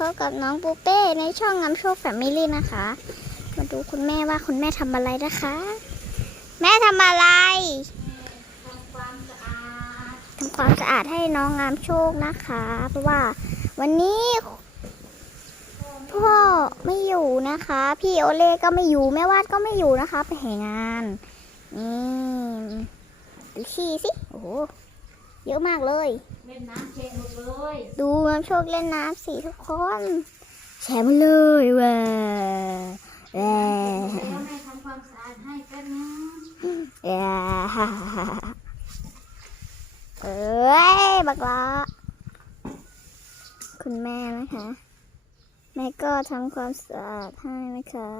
พบกับน้องปูเป้ในช่องงามโชคแฟมิลี่นะคะ มาดูคุณแม่ว่าคุณแม่ทำอะไรนะคะ แม่ทำอะไรทำความสะอาดทำความสะอาดให้น้องงามโชคนะคะ เพราะว่าวันนี้พ่อไม่อยู่นะคะ พี่โอเล่ก็ไม่อยู่แม่วาดก็ไม่อยู่นะคะ ไปแห่งานนี่ดูขี้สิโอ้โห เยอะมากเลย เล่นน้ำเชะหมดเลยดูน้ำโชคเล่นน้ำสิทุกคน แชร์มาเลยแหวะแหวะแล้วแม่ทำความสะอาดให้แป๊บนึงแหวะเอ้ยบักละคุณแม่นะคะ แม่ก็ทำความสะอาดให้นะคะ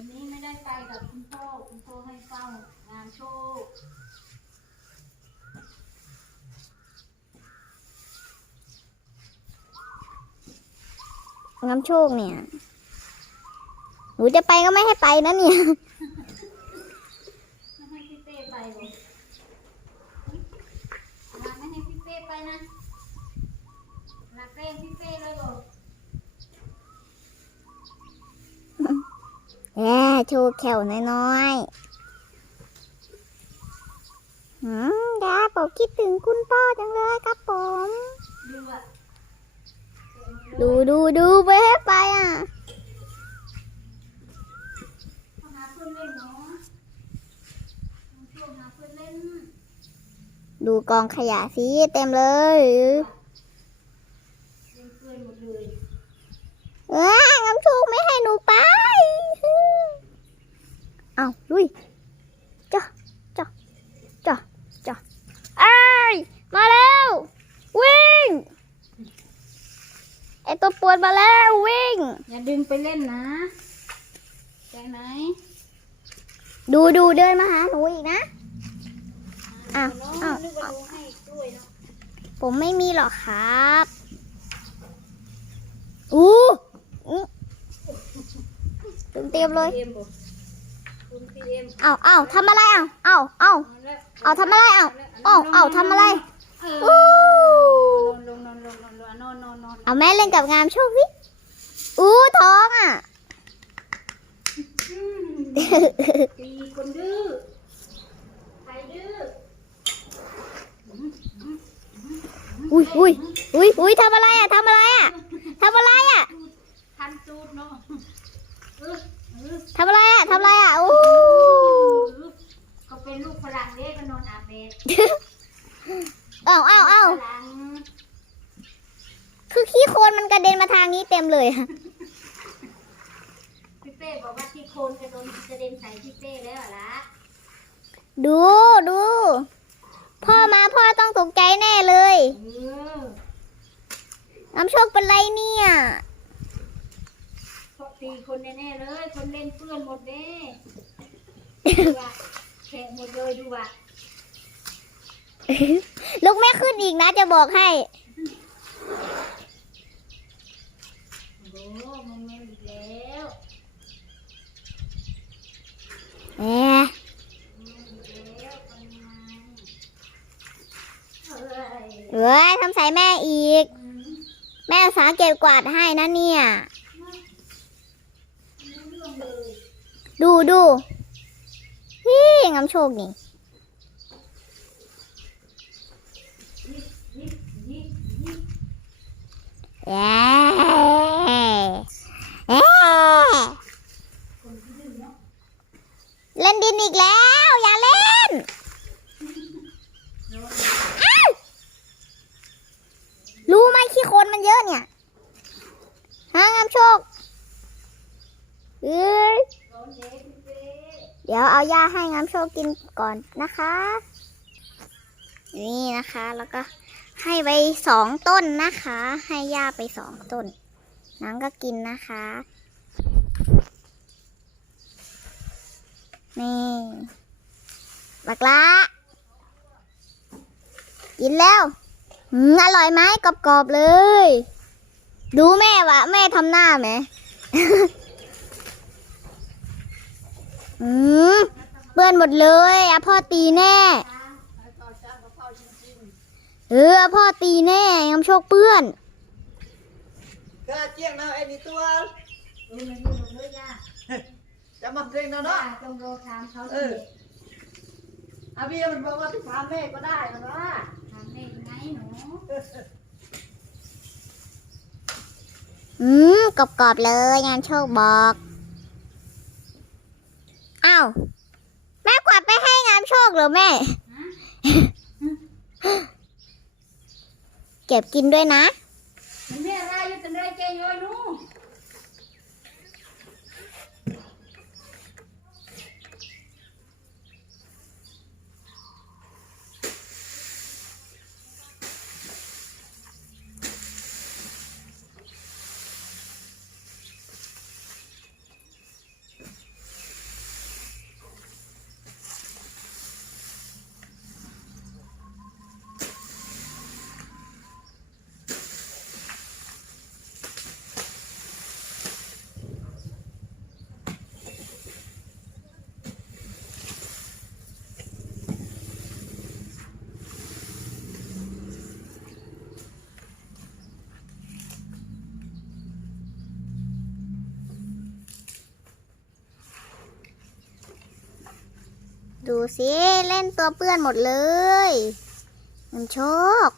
วันนี้ไม่ได้ไปกับคุณพ่อคุณพ่อให้ เฝ้างานโชคน้ำโชคเนี่ย หนูจะไปก็ไม่ให้ไปนะเนี่ย ไม่ให้พี่เป้ไปเลยมาไม่ให้พี่เป้ไปนะลาเกรงพี่เป้เลยบอกแย่โชว์แขวน้อยๆหืมดาผม คิดถึงคุณพ่อจังเลยครับผม ดูอะดูดูดูไปให้ไปอะเขาหาเพื่อนเล่นเนาะน้องโชคหาเพื่อนเล่นดูกองขยะสิเต็มเลย เล่นเพื่อนหมดเลย เอ้ยน้ำชูไม่ให้หนูไป เอาลุยจ้ะจ้ะจ้ะจ้ะเอ้ยมาแล้ว วิ่ง ไอตัวปวดมาแล้ววิ่ง อย่าดึงไปเล่นนะใจไหมดูดูเดินมาหาหนูอีกนะ อ้าวเนาะอ้าว นึกว่าดูให้กล้วยเนาะผมไม่มีหรอกครับอู้อู้เต็มเต็มๆเลย เอ็มบอกคุณพีเอ็มเอาเอาทำอะไรเอาเอาเอาเอาทำอะไรเอาเอาเอาทำอะไรเออู้อลงนอนลงนอนลงนอนนอนนอน เอาแม่เล่นกับงามโชคสิ อู้ท้องอะ ตีคนดื้อ ใครดื้อ อุ้ยอุ้ยอุ้ยอุ้ยทำอะไรอะทำอะไรอะทำอะไรอะทันจูดเนาะเออเออทำอะไรอะทำอะไรอะอู้เขาเป็นลูกฝรั่งเด็กก็นอนอาบแดดเอาเอาเอาฝรั่งคือขี้โคลนมันกระเด็นมาทางนี้เต็มเลยอะพี่เป้ บอกว่าที่โคนจะโดนจะเด็นใส่พี่เป้แล้วอะละดูดู พ่อมาพ่อต้องตกใจแน่เลยเออน้ำโชคเป็นไรเนี่ยเพราะตีคนแน่ๆเลย คนเล่นเพื่อนหมดเด้ดูว่าแขกหมดเลยดูว่าลุกไม่ขึ้นอีกนะจะบอกให้ โอ้โหมองแม่อีกแล้ว แหม มองอีกแล้วทำไงเอ้ย เอ้ยทำใส่แม่อีก อืม แม่ อาสาเก็บกวาดให้นะเนี่ย ดูดูพี่งำโชคนี่ ยิบยิบยิบยิบ แย่แย่ คนที่ดื้อเนาะ เล่นดินอีกแล้ว อย่าเล่น โดน อ้าวรู้ไหมขี้โคลนมันเยอะเนี่ยฮะงามโชค เดี๋ยวเอาหญ้าให้งามโชคกินก่อนนะคะ นี่นะคะแล้วก็ให้ไปสองต้นนะคะ ให้หญ้าไปสองต้นน้องก็กินนะคะ นี่บักละกินแล้วอร่อยไหมกรอบๆเลย ดูแม่วะแม่ทำหน้าไหม อืมเปื้อนหมดเลยอะพ่อตีแน่ตาไปต่อจ้างกับพ่อจริงเออพ่อตีแน่งำโชคเปื้อนก็เจียงนะไอ้นี่ตัวเออมันอยู่หมดเลยย่าจะมาเรียนนะย่าเนาะต้องรอถามเขาเอสิออาเบียมันบอกว่าไปถามแม่ก็ได้นะว่าถามได้ยังไงหนูอืมกรอบๆเลยงานโชคบอกอ้าวแม่กวาดไปให้งานโชคเหรอแม่ฮะเก็บกินด้วยนะ มันไม่อะไรอยู่แต่เลยเจยอยหนู ดูสิเล่นตัวเปื้อนหมดเลยงานโชค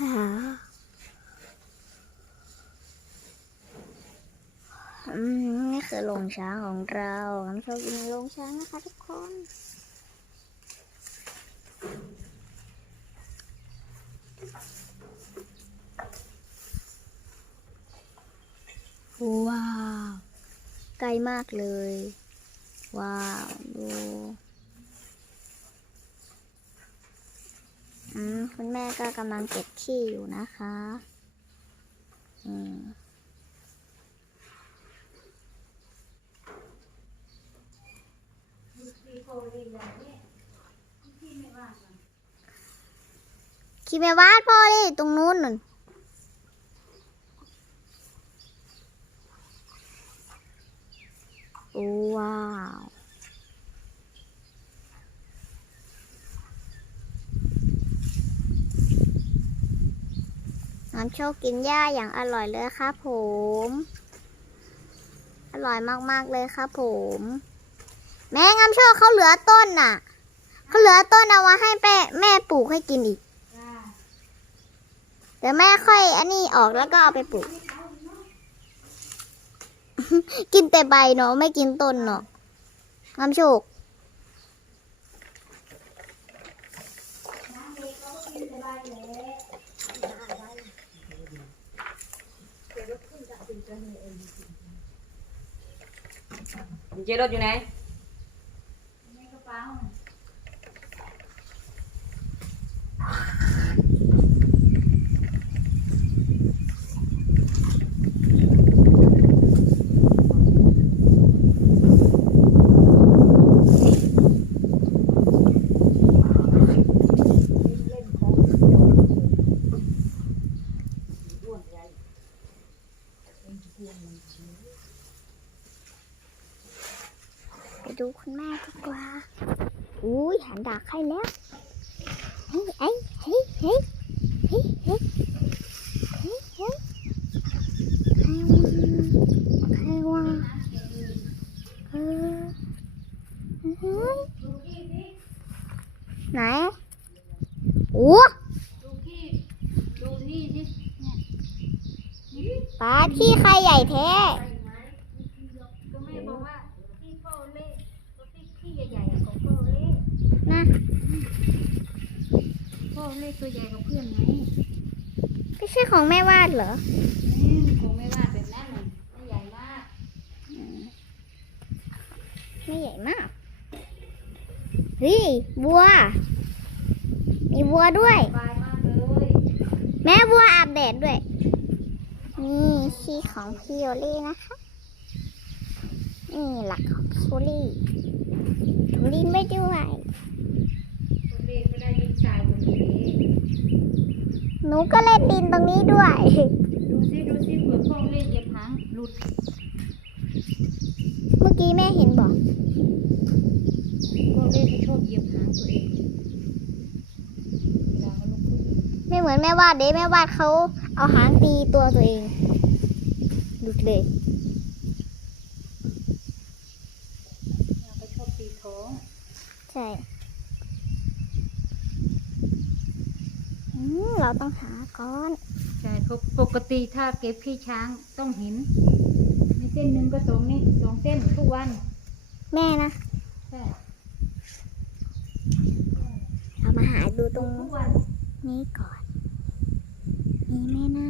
อ่าอืมนี่คือโรงช้างของเราน้ำโชคอยู่ในโรงช้างนะคะทุกคน ว้าวไกล้มากเลย ว้าวดูอืมคุณแม่ก็กำลังเก็บขี้อยู่นะคะ อืมพี่โคเรียนอย่างนี้พี่ไม่ว่ากันขี้แม่วาดพ่อดิตรงนู้นน่น โอ้ว้าวน้ำโชคกินหญ้าอย่างอร่อยเลยครับผม อร่อยมากๆเลยครับผม แม่งำโชคเขาเหลือต้นน่ะเขาเหลือต้นเอาไว้ให้แม่แม่ปลูกให้กินอีกจ้าเดี๋ยวแม่ค่อยอันนี้ออกแล้วก็เอาไปปลูก กินแต่ใบเนาะไม่กินต้นเนาะงามโชคน้ำเด็กเขาก็กินสบายแหละเจรถอยู่ไหน ดูคุณแม่ดีกว่า อุ้ยหันดากให้แล้ว เฮ้ยเอ้ยเฮ้ยเฮ้ยเฮ้ยเฮ้ยเฮ้ยเฮ้ยใครวะใครวะเออเฮ้ยดูที่สิไหนโอ้ดูที่ดูที่สิเนี่ยนี่ปลาที่ใครใหญ่แท้ ใส่ไหมก็แม่บอกว่าที่โคเล่ตัวที่ที่ใหญ่ๆอะของโคเล่ นะ โคเล่ตัวใหญ่กว่าเพื่อนไหมไม่ใช่ของแม่วาดเหรออืมคงไม่ว่าแบบนั้นมันไม่ใหญ่มากไม่ใหญ่มากเฮ้ยวัว มีวัวด้วยสบายมากเลยแม่วัวอาบแดดด้วย นี่ขี้ของพี่โอลี่นะคะ นี่หลักของพี่โอลี่ถุงดินไม่ด้วย คนเด็กก็ได้ยินสายคนเด็ก หนูก็เล่นดินตรงนี้ด้วย ดูสิดูสิเผื่อพ่อเล่นเหยียบหางหลุดเมื่อกี้แม่เห็นบอกเอบเหยียบหางตัวเองเวลาเขาลุกขึ้นไม่เหมือนแม่วาดเด้แม่วาดเขาเอาหางตีตัวตัวเองหลุดเลยเขาชอบตีท้อง ใช่อืม เราต้องหาก้อน ใช่ปกปกติถ้าเก็บขี้ช้างต้องเห็นในเส้นหนึ่งก็สองนี่สองเส้นทุกวัน แม่นะ ใช่เรามาหาดูตรงทุกวัน นี้ก่อนมีไหมนะ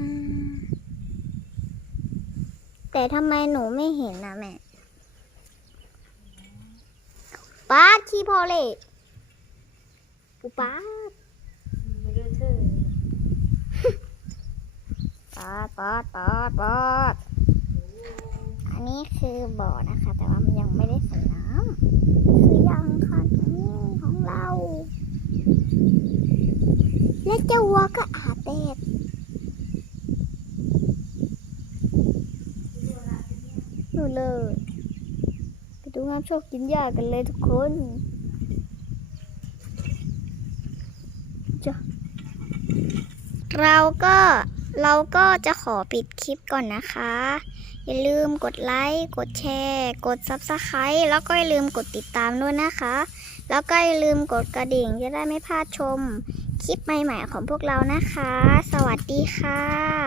แต่ทำไมหนูไม่เห็นนะแม่ป้าดขี้พอเลยปูป้าด ไม่เลอะเทอะ ป้าดป้าดป้าดป้าดอันนี้คือบ่อนะคะ แต่ว่ามันยังไม่ได้ใส่น้ำคือยังค่ะนี่ของเรา และเจ้าวัวก็อาบแดดหนูเลยไปดูงามโชคกินหญ้ากันเลยทุกคนจ้ะเราก็ เราก็จะขอปิดคลิปก่อนนะคะ อย่าลืมกดไลค์ กดแชร์ กด Subscribe แล้วก็อย่าลืมกดติดตามด้วยนะคะ แล้วก็อย่าลืมกดกระดิ่งจะได้ไม่พลาดชม คลิปใหม่ๆของพวกเรานะคะ สวัสดีค่ะ